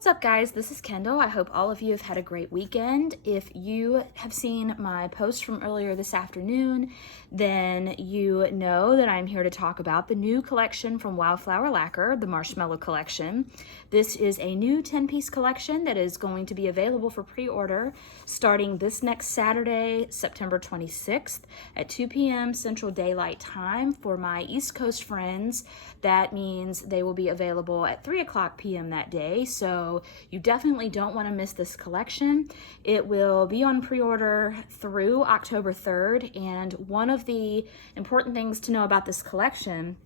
What's up, guys? This is Kendall. I hope all of you have had a great weekend. If you have seen my post from earlier this afternoon, then you know that I'm here to talk about the new collection from Wildflower Lacquer, the Marshmallow Collection. This is a new 10-piece collection that is going to be available for pre-order starting this next Saturday, September 26th at 2 p.m. Central Daylight Time. For my East Coast friends, that means they will be available at 3 o'clock p.m. that day. So you definitely don't want to miss this collection. It will be on pre-order through October 3rd, and one of the important things to know about this collection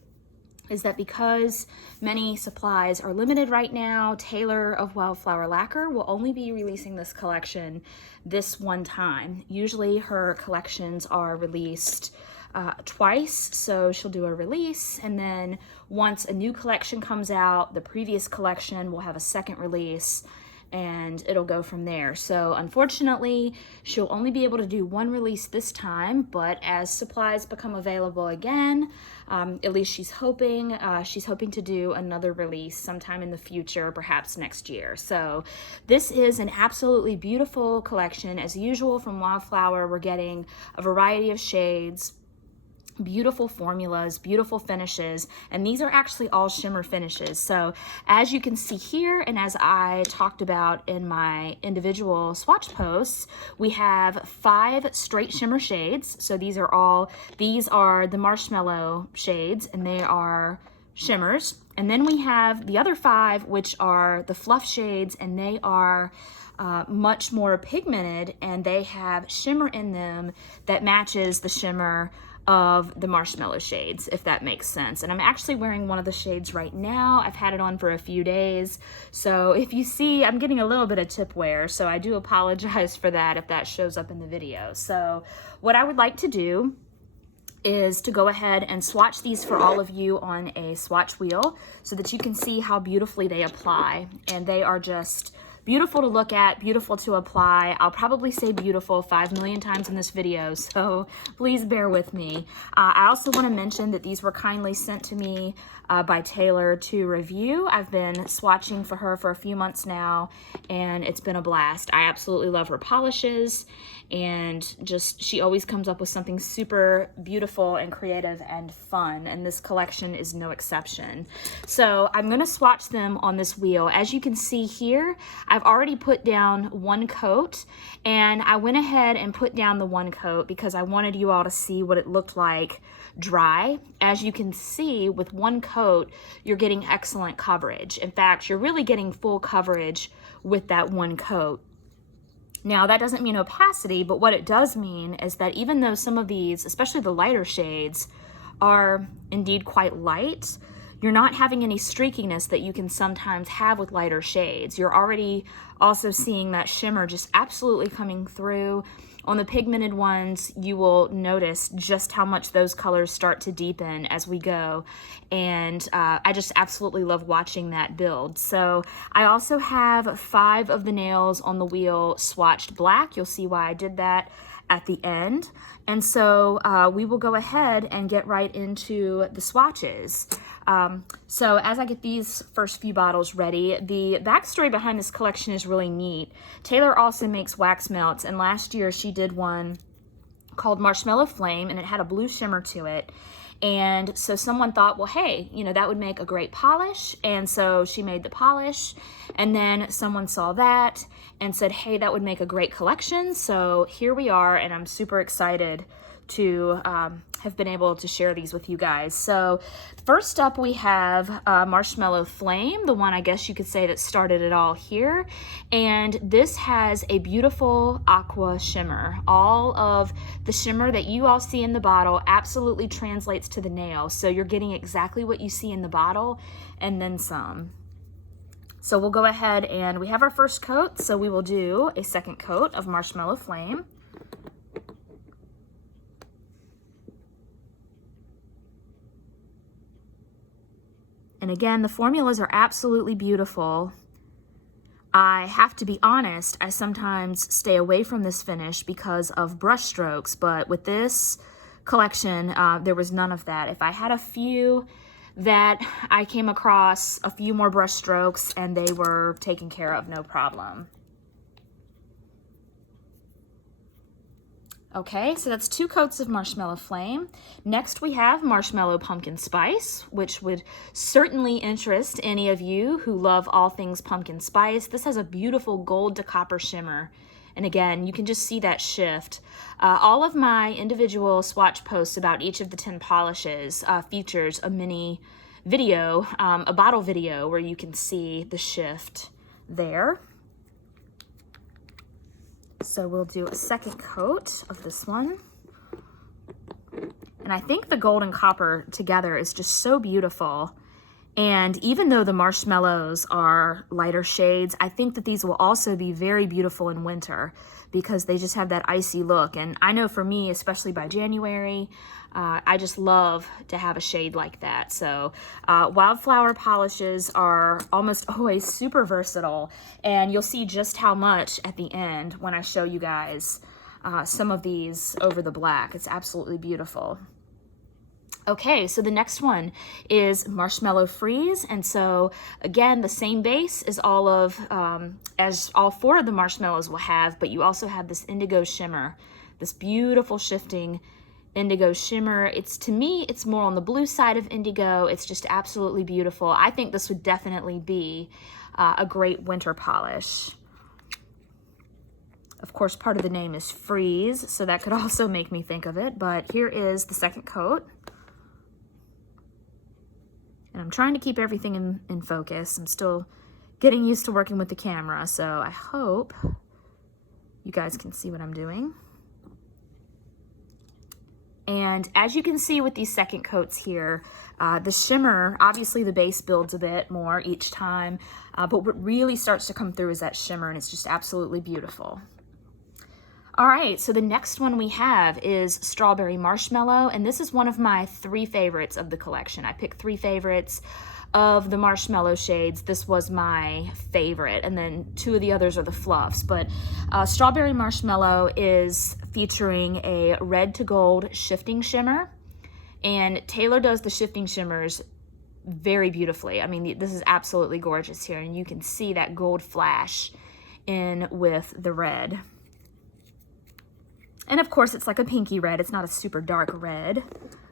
is that because many supplies are limited right now, Taylor of Wildflower Lacquer will only be releasing this collection this one time. Usually her collections are released twice, so she'll do a release, and then once a new collection comes out, the previous collection will have a second release, and it'll go from there. So unfortunately, she'll only be able to do one release this time, but as supplies become available again, at least she's hoping to do another release sometime in the future, perhaps next year. So this is an absolutely beautiful collection. As usual from Wildflower, we're getting a variety of shades, beautiful formulas, beautiful finishes, and these are actually all shimmer finishes. So as you can see here, and as I talked about in my individual swatch posts, we have 5 straight shimmer shades. So these are the marshmallow shades, and they are shimmers. And then we have the other 5, which are the fluff shades, and they are much more pigmented, and they have shimmer in them that matches the shimmer of the marshmallow shades, if that makes sense. And I'm actually wearing one of the shades right now. I've had it on for a few days. So if you see, I'm getting a little bit of tip wear, so I do apologize for that if that shows up in the video. So what I would like to do is to go ahead and swatch these for all of you on a swatch wheel so that you can see how beautifully they apply. And they are just beautiful to look at, beautiful to apply. I'll probably say beautiful 5 million times in this video, so please bear with me. I also want to mention that these were kindly sent to me by Taylor to review. I've been swatching for her for a few months now, and it's been a blast. I absolutely love her polishes, and she always comes up with something super beautiful and creative and fun, and this collection is no exception. So I'm going to swatch them on this wheel. As you can see here, I've already put down one coat, and I went ahead and put down the one coat because I wanted you all to see what it looked like dry. As you can see, with one coat, you're getting excellent coverage. In fact, you're really getting full coverage with that one coat. Now, that doesn't mean opacity, but what it does mean is that even though some of these, especially the lighter shades, are indeed quite light, you're not having any streakiness that you can sometimes have with lighter shades. You're already also seeing that shimmer just absolutely coming through. On the pigmented ones, you will notice just how much those colors start to deepen as we go. And I just absolutely love watching that build. So I also have 5 of the nails on the wheel swatched black. You'll see why I did that at the end. And so we will go ahead and get right into the swatches. So as I get these first few bottles ready, the backstory behind this collection is really neat. Taylor also makes wax melts, and last year she did one called Marshmallow Flame, and it had a blue shimmer to it. And so someone thought, well, hey, that would make a great polish. And so she made the polish, and then someone saw that and said, hey, that would make a great collection. So here we are, and I'm super excited to have been able to share these with you guys. So first up, we have Marshmallow Flame, the one I guess you could say that started it all here. And this has a beautiful aqua shimmer. All of the shimmer that you all see in the bottle absolutely translates to the nail. So you're getting exactly what you see in the bottle and then some. So we'll go ahead, and we have our first coat, so we will do a second coat of Marshmallow Flame. And again, the formulas are absolutely beautiful. I have to be honest, I sometimes stay away from this finish because of brush strokes, but with this collection, there was none of that. If I had a few that I came across a few more brush strokes and they were taken care of, no problem. Okay, so that's 2 coats of Marshmallow Flame. Next we have Marshmallow Pumpkin Spice, which would certainly interest any of you who love all things pumpkin spice. This has a beautiful gold to copper shimmer. And again, you can just see that shift. All of my individual swatch posts about each of the 10 polishes features a mini video, a bottle video, where you can see the shift there. So we'll do a second coat of this one. And I think the gold and copper together is just so beautiful. And even though the marshmallows are lighter shades, I think that these will also be very beautiful in winter because they just have that icy look. And I know for me, especially by January, I just love to have a shade like that. So Wildflower polishes are almost always super versatile, and you'll see just how much at the end when I show you guys some of these over the black. It's absolutely beautiful. Okay, so the next one is Marshmallow Freeze, and so again, the same base as all 4 of the marshmallows will have, but you also have this indigo shimmer, this beautiful shifting indigo shimmer. To me, it's more on the blue side of indigo. It's just absolutely beautiful. I think this would definitely be a great winter polish. Of course, part of the name is Freeze, so that could also make me think of it, but here is the second coat. And I'm trying to keep everything in focus. I'm still getting used to working with the camera, so I hope you guys can see what I'm doing. And as you can see with these second coats here, the shimmer, obviously the base builds a bit more each time, but what really starts to come through is that shimmer, and it's just absolutely beautiful. All right, so the next one we have is Strawberry Marshmallow, and this is one of my 3 favorites of the collection. I picked 3 favorites of the marshmallow shades. This was my favorite, and then 2 of the others are the fluffs. But Strawberry Marshmallow is featuring a red to gold shifting shimmer, and Taylor does the shifting shimmers very beautifully. I mean, this is absolutely gorgeous here, and you can see that gold flash in with the red. And of course, it's like a pinky red. It's not a super dark red,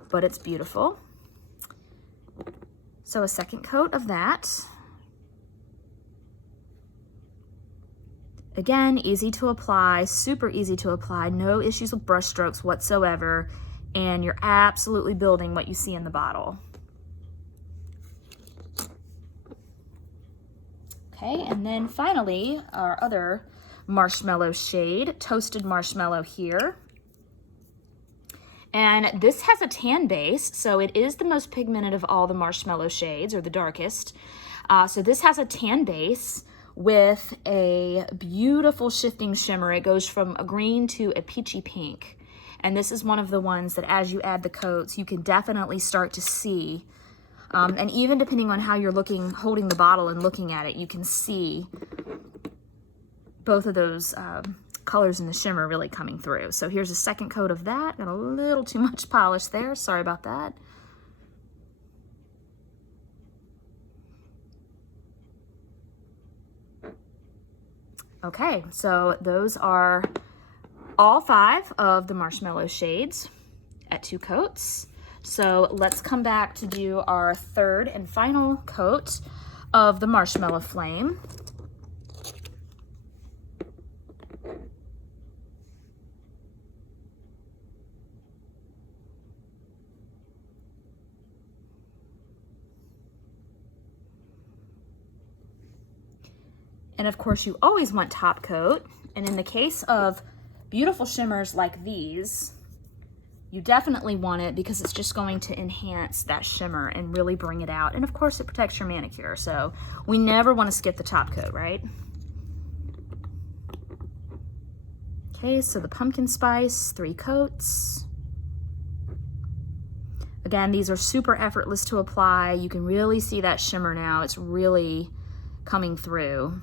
but it's beautiful. So a second coat of that. Again, easy to apply, super easy to apply, no issues with brush strokes whatsoever, and you're absolutely building what you see in the bottle. Okay, and then finally, our other marshmallow shade, Toasted Marshmallow here. And this has a tan base, so it is the most pigmented of all the marshmallow shades, or the darkest. So this has a tan base with a beautiful shifting shimmer. It goes from a green to a peachy pink. And this is one of the ones that as you add the coats, you can definitely start to see. And even depending on how you're holding the bottle and looking at it, you can see both of those colors in the shimmer really coming through. So here's a second coat of that. Got a little too much polish there. Sorry about that. Okay, so those are all 5 of the marshmallow shades at 2 coats. So let's come back to do our third and final coat of the Marshmallow Flame. And of course, you always want top coat. And in the case of beautiful shimmers like these, you definitely want it because it's just going to enhance that shimmer and really bring it out. And of course, it protects your manicure. So we never want to skip the top coat, right? Okay, so the pumpkin spice, 3 coats. Again, these are super effortless to apply. You can really see that shimmer now. It's really coming through.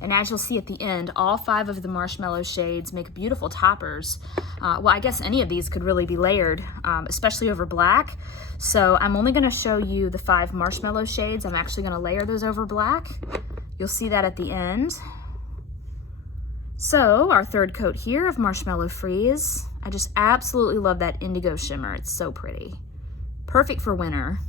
And as you'll see at the end, all 5 of the marshmallow shades make beautiful toppers. Well, I guess any of these could really be layered, especially over black. So I'm only gonna show you the 5 marshmallow shades. I'm actually gonna layer those over black. You'll see that at the end. So our 3rd coat here of Marshmallow Freeze. I just absolutely love that indigo shimmer. It's so pretty. Perfect for winter.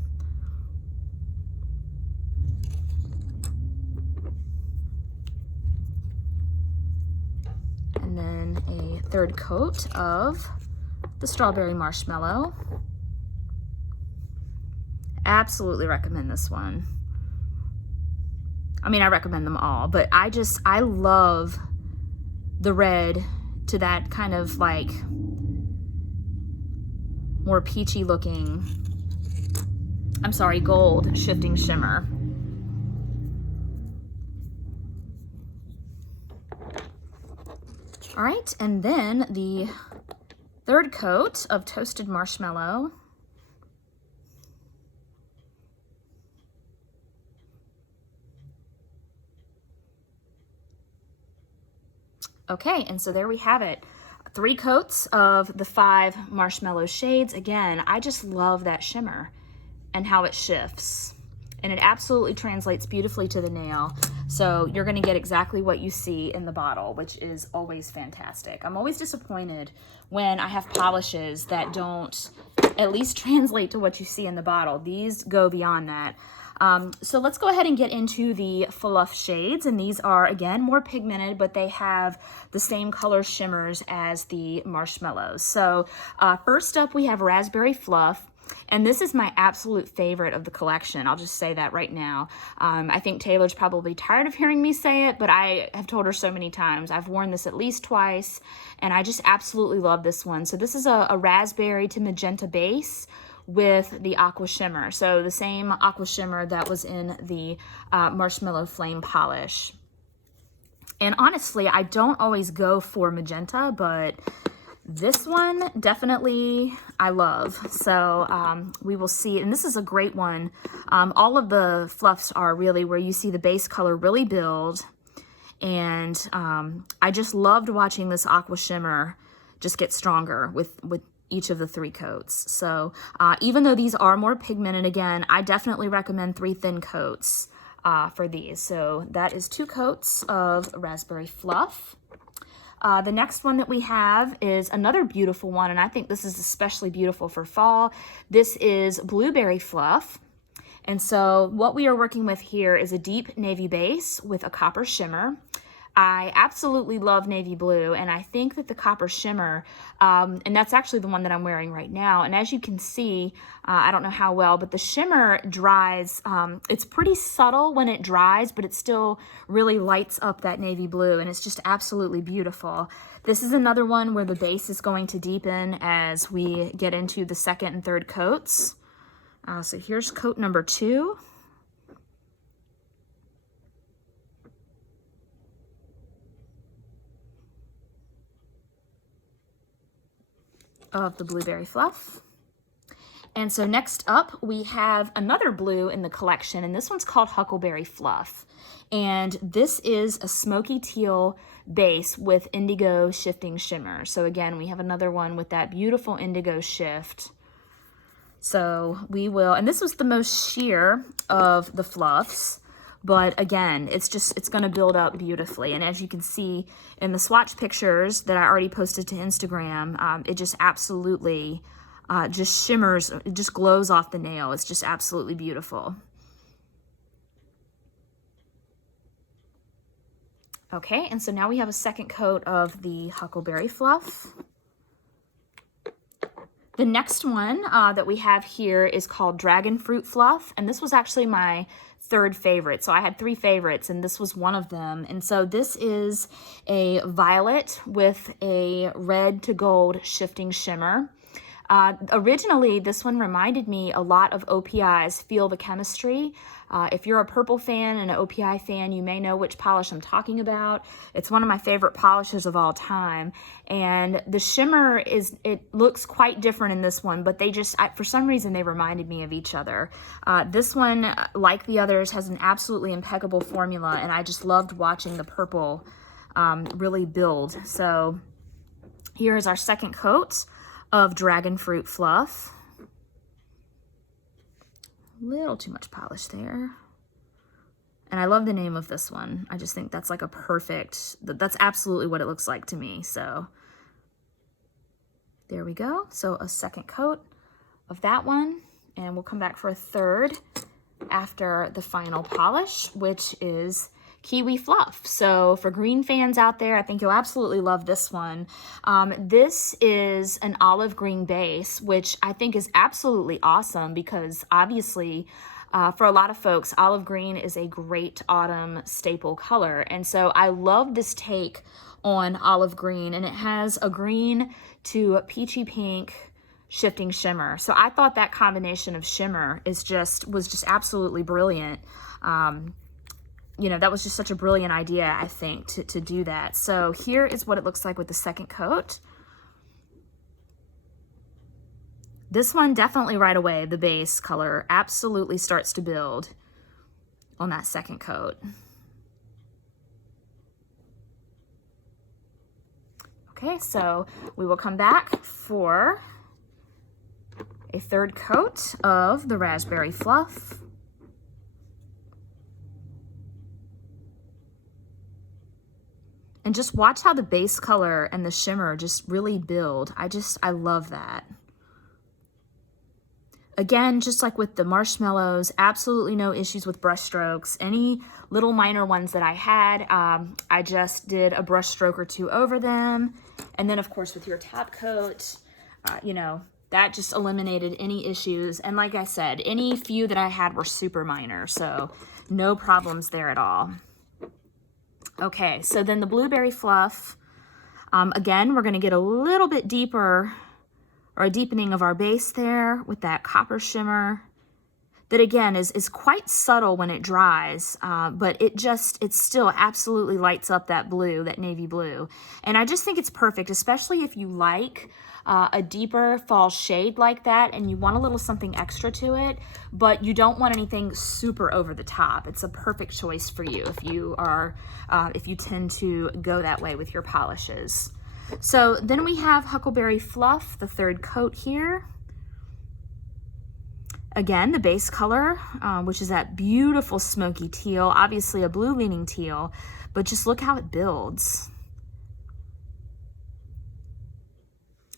And then a 3rd coat of the Strawberry Marshmallow. Absolutely recommend this one. I mean, I recommend them all, but I love the red to that kind of like more peachy looking, I'm sorry, gold shifting shimmer. All right, and then the 3rd coat of Toasted Marshmallow. Okay, and so there we have it. 3 coats of the 5 marshmallow shades. Again, I just love that shimmer and how it shifts. And it absolutely translates beautifully to the nail. So you're gonna get exactly what you see in the bottle, which is always fantastic. I'm always disappointed when I have polishes that don't at least translate to what you see in the bottle. These go beyond that. So let's go ahead and get into the Fluff shades, and these are, again, more pigmented, but they have the same color shimmers as the marshmallows. So first up, we have Raspberry Fluff, and this is my absolute favorite of the collection. I'll just say that right now. I think Taylor's probably tired of hearing me say it, but I have told her so many times. I've worn this at least twice, and I just absolutely love this one. So this is a raspberry to magenta base with the aqua shimmer. So the same aqua shimmer that was in the Marshmallow Flame polish. And honestly, I don't always go for magenta, but this one definitely I love. So we will see, and this is a great one. All of the fluffs are really where you see the base color really build. And I just loved watching this aqua shimmer just get stronger with each of the 3 coats. So even though these are more pigmented, again, I definitely recommend 3 thin coats for these. So that is 2 coats of Raspberry Fluff. The next one that we have is another beautiful one, and I think this is especially beautiful for fall. This is Blueberry Fluff. And so what we are working with here is a deep navy base with a copper shimmer. I absolutely love navy blue, and I think that the copper shimmer, and that's actually the one that I'm wearing right now, and as you can see, I don't know how well, but the shimmer dries, it's pretty subtle when it dries, but it still really lights up that navy blue, and it's just absolutely beautiful. This is another one where the base is going to deepen as we get into the 2nd and 3rd coats. So here's coat number 2. Of the Blueberry Fluff. And so next up, we have another blue in the collection, and this one's called Huckleberry Fluff. And this is a smoky teal base with indigo shifting shimmer. So again, we have another one with that beautiful indigo shift. So we will, and this was the most sheer of the fluffs, but again, it's going to build up beautifully. And as you can see in the swatch pictures that I already posted to Instagram, it just absolutely just shimmers, it just glows off the nail. It's just absolutely beautiful. Okay, and so now we have a 2nd coat of the Huckleberry Fluff. The next one that we have here is called Dragon Fruit Fluff, and this was actually my 3rd favorite. So I had 3 favorites, and this was one of them. And so this is a violet with a red to gold shifting shimmer. Originally, this one reminded me a lot of OPI's Feel the Chemistry. If you're a purple fan and an OPI fan, you may know which polish I'm talking about. It's one of my favorite polishes of all time. And the shimmer it looks quite different in this one, but they just, for some reason, they reminded me of each other. This one, like the others, has an absolutely impeccable formula, and I just loved watching the purple really build. So here is our second coat of Dragon Fruit Fluff. A little too much polish there. And I love the name of this one. I just think that's like a perfect, that's absolutely what it looks like to me. So there we go. So a second coat of that one, and we'll come back for a third after the final polish, which is Kiwi Fluff. So for green fans out there, I think you'll absolutely love this one. This is an olive green base, which I think is absolutely awesome because obviously for a lot of folks, olive green is a great autumn staple color. And so I love this take on olive green, and it has a green to peachy pink shifting shimmer. So I thought that combination of shimmer was just absolutely brilliant. You know, that was just such a brilliant idea, I think, to do that. So here is what it looks like with the second coat. This one definitely right away, the base color absolutely starts to build on that second coat. Okay, so we will come back for a third coat of the Raspberry Fluff. And just watch how the base color and the shimmer just really build. I love that. Again, just like with the marshmallows, absolutely no issues with brush strokes. Any little minor ones that I had, I just did a brush stroke or two over them. And then of course with your top coat, you know, that just eliminated any issues. And like I said, any few that I had were super minor, so no problems there at all. Okay, so then the Blueberry Fluff, again, we're gonna get a little bit deeper, or a deepening of our base there with that copper shimmer that again is quite subtle when it dries, but it still absolutely lights up that blue, that navy blue. And I just think it's perfect, especially if you like a deeper fall shade like that and you want a little something extra to it, but you don't want anything super over the top. It's a perfect choice for you if you tend to go that way with your polishes. So then we have Huckleberry Fluff, the third coat here. Again, the base color, which is that beautiful smoky teal, obviously a blue leaning teal, but just look how it builds.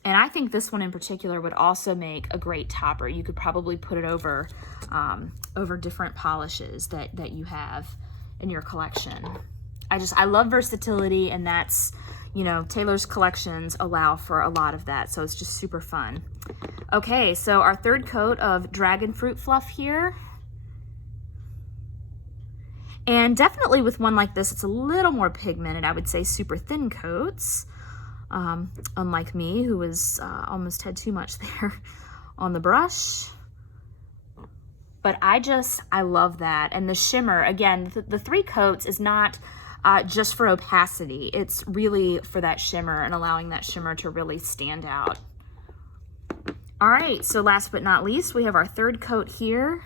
And I think this one in particular would also make a great topper. You could probably put it over, over different polishes that you have in your collection. I love versatility, and that's, you know, Taylor's collections allow for a lot of that, so it's just super fun. Okay, so our third coat of Dragon Fruit Fluff here. And definitely with one like this, it's a little more pigmented. I would say super thin coats, unlike me, who was almost had too much there on the brush. But I love that. And the shimmer, again, the three coats is not just for opacity. It's really for that shimmer and allowing that shimmer to really stand out. All right, so last but not least, we have our third coat here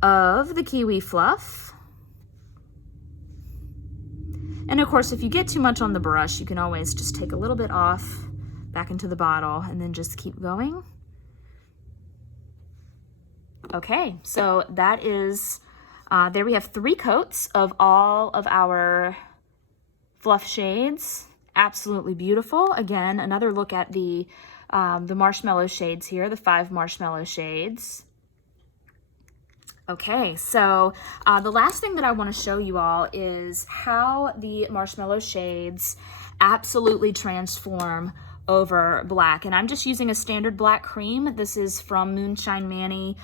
of the Kiwi Fluff. And of course, if you get too much on the brush, you can always just take a little bit off back into the bottle and then just keep going. Okay, so that is, there we have three coats of all of our fluff shades. Absolutely beautiful. Again, another look at the marshmallow shades here, the 5 marshmallow shades. Okay, so the last thing that I want to show you all is how the marshmallow shades absolutely transform over black. And I'm just using a standard black cream. This is from Moonshine Manny.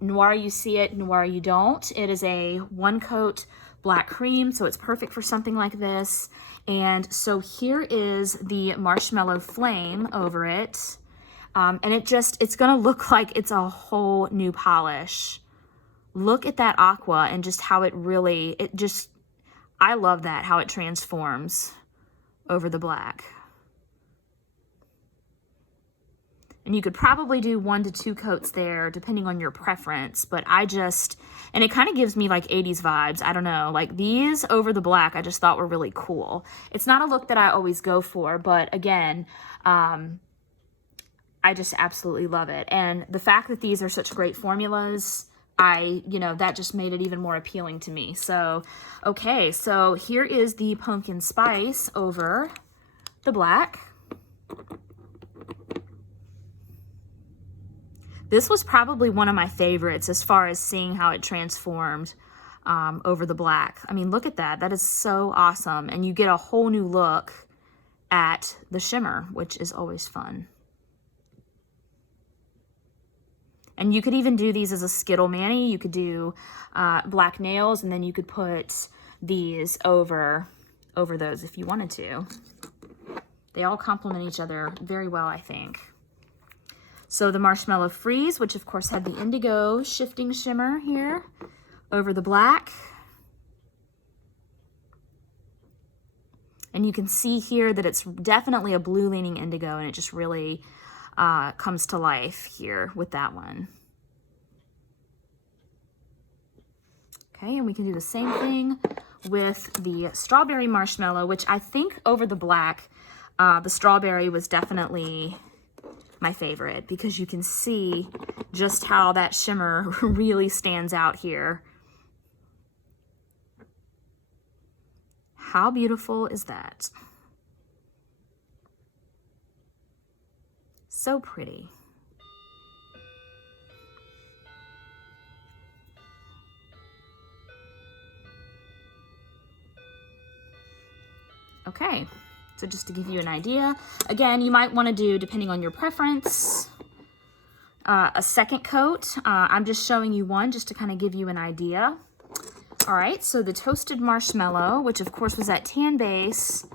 Noir you see it, noir you don't. It is a 1-coat black cream, so it's perfect for something like this. And so here is the Marshmallow Flame over it. And it's gonna look like it's a whole new polish. look at that aqua and just how it really, I love that, how it transforms over the black. And you could probably do 1 to 2 coats there depending on your preference, but and it kind of gives me like 80s vibes. I don't know, like these over the black I just thought were really cool. It's not a look that I always go for, but again, I just absolutely love it. And the fact that these are such great formulas, that just made it even more appealing to me. So, okay, so here is the pumpkin spice over the black. This was probably one of my favorites as far as seeing how it transformed over the black. I mean, look at that. That is so awesome. And you get a whole new look at the shimmer, which is always fun. And you could even do these as a Skittle Mani. You could do black nails, and then you could put these over those if you wanted to. They all complement each other very well, I think. So the Marshmallow Freeze, which of course had the indigo shifting shimmer here over the black. And you can see here that it's definitely a blue leaning indigo, and it just really comes to life here with that one. Okay, and we can do the same thing with the Strawberry Marshmallow, which I think over the black, the strawberry was definitely my favorite because you can see just how that shimmer really stands out here. How beautiful is that? So pretty. Okay, so just to give you an idea, again, you might want to do, depending on your preference, a second coat. I'm just showing you one just to kind of give you an idea. All right, so the Toasted Marshmallow, which of course was that tan base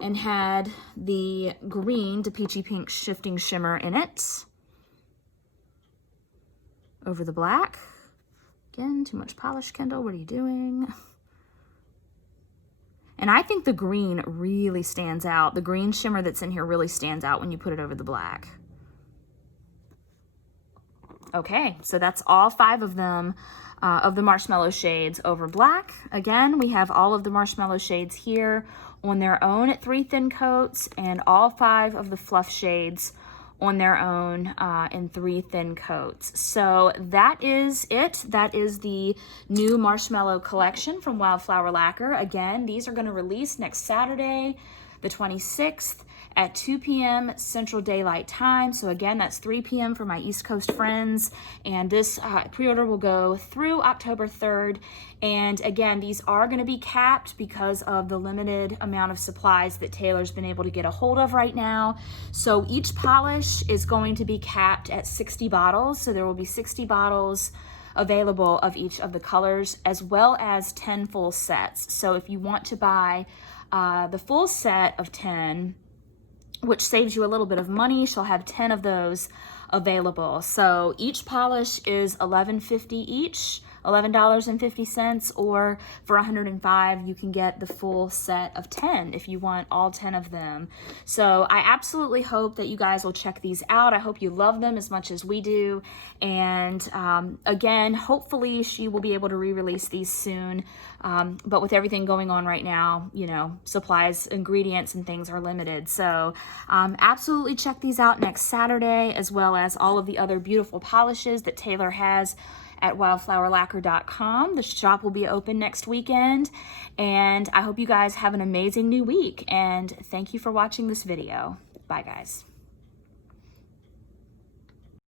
and had the green to peachy pink shifting shimmer in it. Over the black. Again, too much polish, Kendall, what are you doing? And I think the green really stands out. The green shimmer that's in here really stands out when you put it over the black. Okay, so that's all 5 of them, of the marshmallow shades over black. Again, we have all of the marshmallow shades here on their own at 3 thin coats, and all 5 of the fluff shades on their own in 3 thin coats. So that is it. That is the new Marshmallow Collection from Wildflower Lacquer. Again, these are going to release next Saturday, the 26th at 2 p.m. Central Daylight Time. So again, that's 3 p.m. for my East Coast friends. And this pre-order will go through October 3rd. And again, these are going to be capped because of the limited amount of supplies that Taylor's been able to get a hold of right now. So each polish is going to be capped at 60 bottles. So there will be 60 bottles available of each of the colors, as well as 10 full sets. So if you want to buy the full set of 10, which saves you a little bit of money, she'll have 10 of those available. So each polish is $11.50 each, $11.50, or for $105 you can get the full set of 10 if you want all 10 of them. So I absolutely hope that you guys will check these out. I hope you love them as much as we do. And again, hopefully she will be able to re-release these soon. But with everything going on right now, you know, supplies, ingredients, and things are limited. So absolutely check these out next Saturday, as well as all of the other beautiful polishes that Taylor has at wildflowerlacquer.com. The shop will be open next weekend, and I hope you guys have an amazing new week, and thank you for watching this video. Bye, guys.